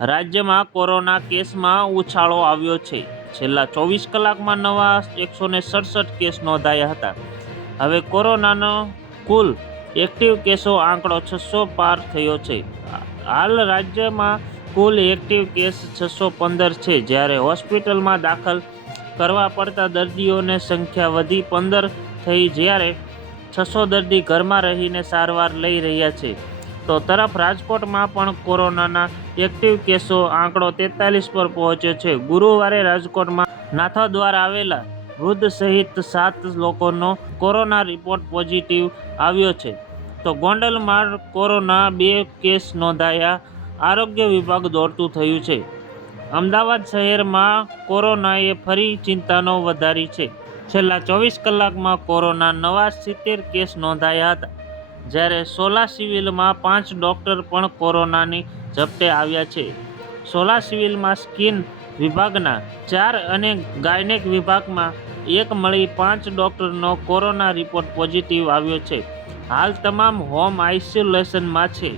રાજ્યમાં કોરોના કેસમાં ઉછાળો આવ્યો છે. છેલ્લા 24 કલાકમાં નવા 167 કેસ નોંધાયા હતા. હવે કોરોનાનો કુલ એક્ટિવ કેસો આંકડો 600 પાર થયો છે. હાલ રાજ્યમાં કુલ એક્ટિવ કેસ 615 છે, જ્યારે હોસ્પિટલમાં દાખલ કરવા પડતા દર્દીઓની સંખ્યા વધી 15 થઈ, જ્યારે 600 દર્દી ઘરમાં રહીને સારવાર લઈ રહ્યા છે. તો તરફ રાજકોટમાં પણ કોરોનાના એક્ટિવ કેસો આંકડો 43 પર પહોંચ્યો છે. ગુરુવારે રાજકોટમાં નાથદ્વારા આવેલા વૃદ્ધ સહિત 7 લોકોનો કોરોના રિપોર્ટ પોઝિટિવ આવ્યો છે. તો ગોંડલમાં કોરોના 2 કેસ નોંધાયા, આરોગ્ય વિભાગ દોડતું થયું છે. અમદાવાદ શહેરમાં કોરોનાએ ફરી ચિંતાનો વધારી છે. છેલ્લા 24 કલાકમાં કોરોના નવા 70 કેસ નોંધાયા હતા, જ્યારે સોલા સિવિલમાં 5 ડોક્ટર પણ કોરોનાની ઝપટે આવ્યા છે. સોલા સિવિલમાં સ્કિન વિભાગના 4 અને ગાયનેક વિભાગમાં 1 મળી 5 ડોક્ટરનો કોરોના રિપોર્ટ પોઝિટિવ આવ્યો છે. હાલ તમામ હોમ આઇસોલેશનમાં છે.